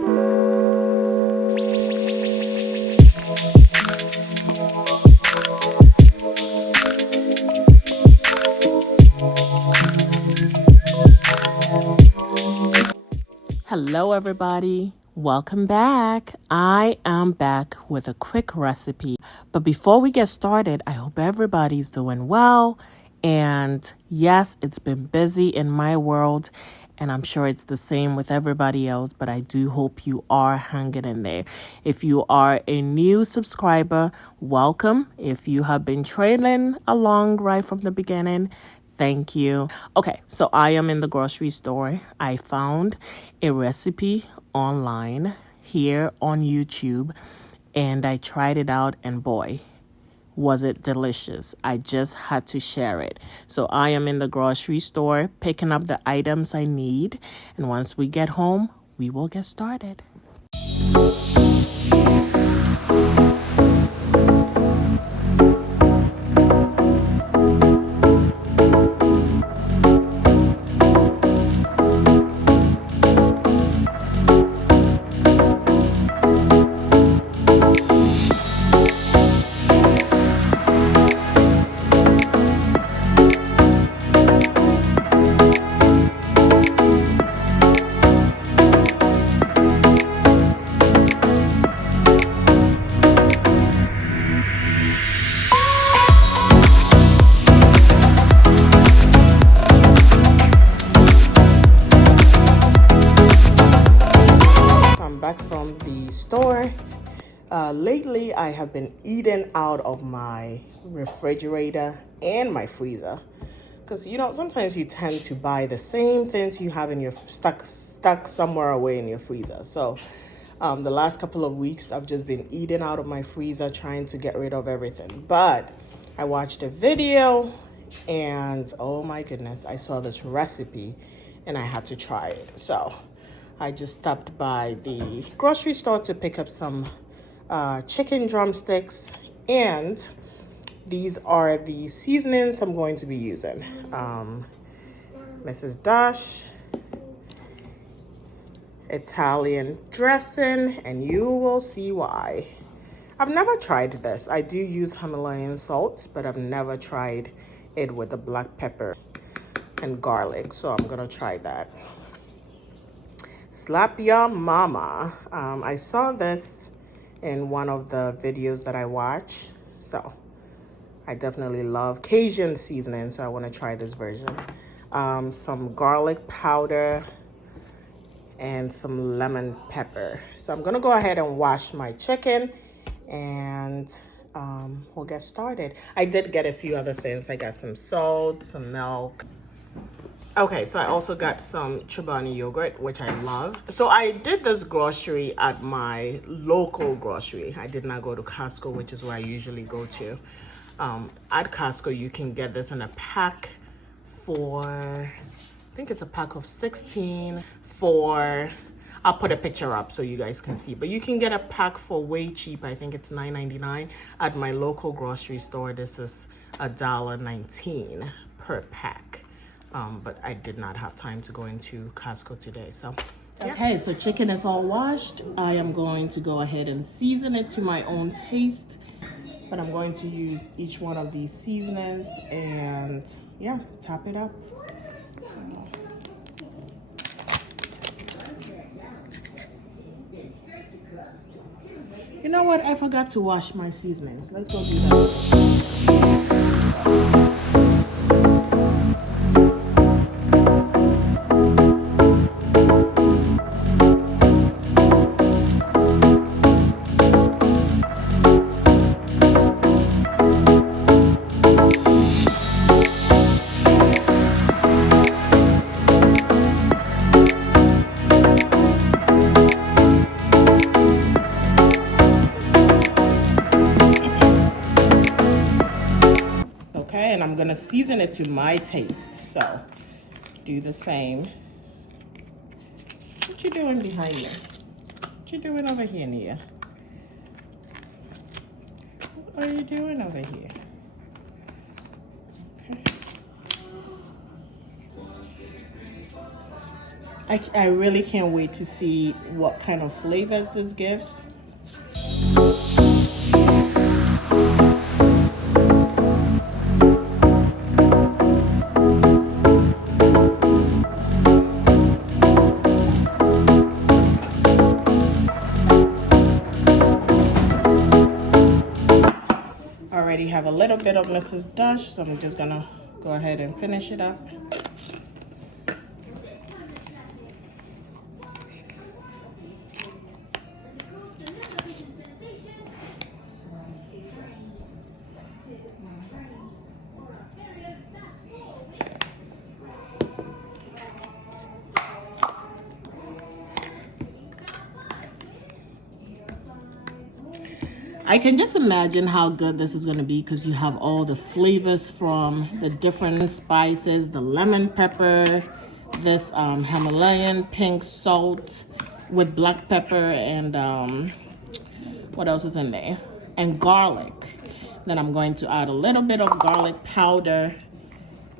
Hello everybody, welcome back. I am back with a quick recipe. But before we get started, I hope everybody's doing well. And yes, it's been busy in my world, and I'm sure it's the same with everybody else, but I do hope you are hanging in there. If you are a new subscriber, welcome. If you have been trailing along right from the beginning, thank you. Okay, so I am in the grocery store. I found a recipe online here on YouTube, and I tried it out, and boy, was it delicious. I just had to share it. So I am in the grocery store picking up the items I need, and once we get home, we will get started. Back from the store. Lately, I have been eating out of my refrigerator and my freezer, because sometimes you tend to buy the same things you have in your stuck somewhere away in your freezer. So the last couple of weeks, I've just been eating out of my freezer, trying to get rid of everything. But I watched a video, and oh my goodness, I saw this recipe, and I had to try it. So I just stopped by the grocery store to pick up some chicken drumsticks, and these are the seasonings I'm going to be using. Mrs. Dash, Italian dressing, and you will see why. I've never tried this. I do use Himalayan salt, but I've never tried it with the black pepper and garlic, so I'm gonna try that. Slap Ya Mama. I saw this in one of the videos that I watch, so I definitely love Cajun seasoning, so I want to try this version. Some garlic powder and some lemon pepper. So I'm gonna go ahead and wash my chicken, and we'll get started. I did get a few other things. I got some salt, some milk. Okay, so I also got some Chobani yogurt, which I love. So I did this grocery at my local grocery. I did not go to Costco, which is where I usually go to. At Costco, you can get this in a pack for, I think it's a pack of 16 for, I'll put a picture up so you guys can see. But you can get a pack for way cheap. I think it's $9.99. At my local grocery store, this is $1.19 per pack. But I did not have time to go into Costco today, so. Yeah. Okay, so chicken is all washed. I am going to go ahead and season it to my own taste, but I'm going to use each one of these seasonings and yeah, top it up. So. You know what? I forgot to wash my seasonings. Let's go do that. And I'm gonna season it to my taste. So do the same. What you doing behind me? What you doing over here, Nia? What are you doing over here? Okay. I really can't wait to see what kind of flavors this gives. Already have a little bit of Mrs. Dash, so I'm just gonna go ahead and finish it up. I can just imagine how good this is going to be because you have all the flavors from the different spices, the lemon pepper, this Himalayan pink salt with black pepper, and what else is in there? And garlic. Then I'm going to add a little bit of garlic powder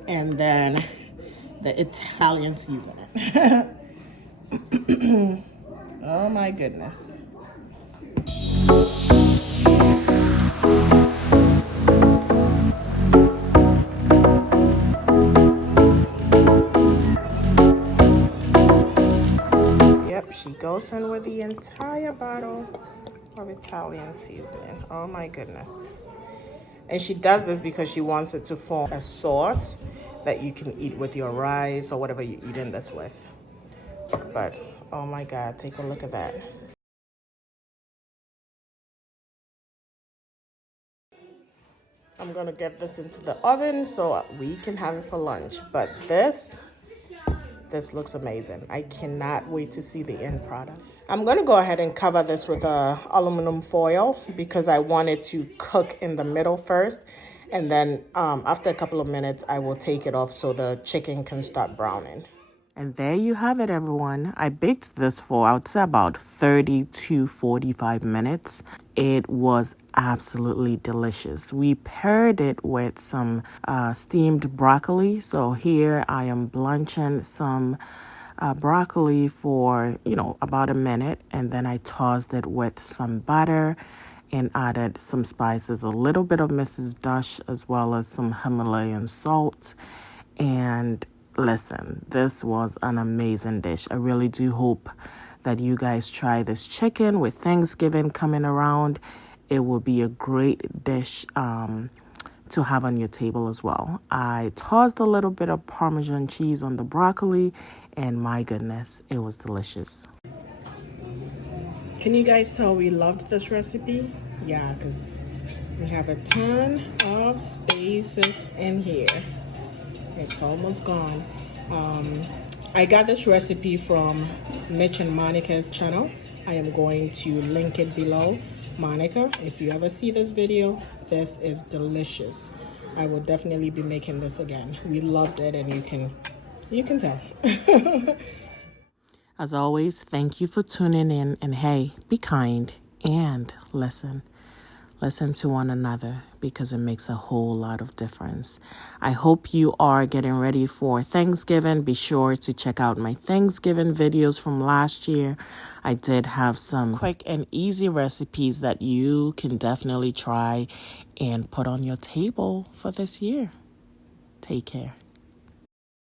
and then the Italian seasoning. Oh my goodness. She goes in with the entire bottle of Italian seasoning. Oh my goodness. And she does this because she wants it to form a sauce that you can eat with your rice or whatever you're eating this with. But oh my God, take a look at that. I'm gonna get this into the oven so we can have it for lunch. But this looks amazing. I cannot wait to see the end product. I'm gonna go ahead and cover this with aluminum foil because I want it to cook in the middle first. And then after a couple of minutes, I will take it off so the chicken can start browning. And there you have it, everyone. I baked this for, I would say, about 30 to 45 minutes. It was absolutely delicious. We paired it with some steamed broccoli. So here I am blanching some broccoli for, about a minute. And then I tossed it with some butter and added some spices, a little bit of Mrs. Dash, as well as some Himalayan salt. And listen, this was an amazing dish. I really do hope that you guys try this chicken with Thanksgiving coming around. It will be a great dish to have on your table as well. I tossed a little bit of Parmesan cheese on the broccoli, and my goodness, it was delicious. Can you guys tell we loved this recipe? Yeah, because we have a ton of spaces in here. It's almost gone. I got this recipe from Meech and Monica's channel. I am going to link it below. Monica, if you ever see this video, this is delicious. I will definitely be making this again. We loved it, and you can tell. As always, thank you for tuning in, and hey, be kind and listen. Listen to one another because it makes a whole lot of difference. I hope you are getting ready for Thanksgiving. Be sure to check out my Thanksgiving videos from last year. I did have some quick and easy recipes that you can definitely try and put on your table for this year. Take care.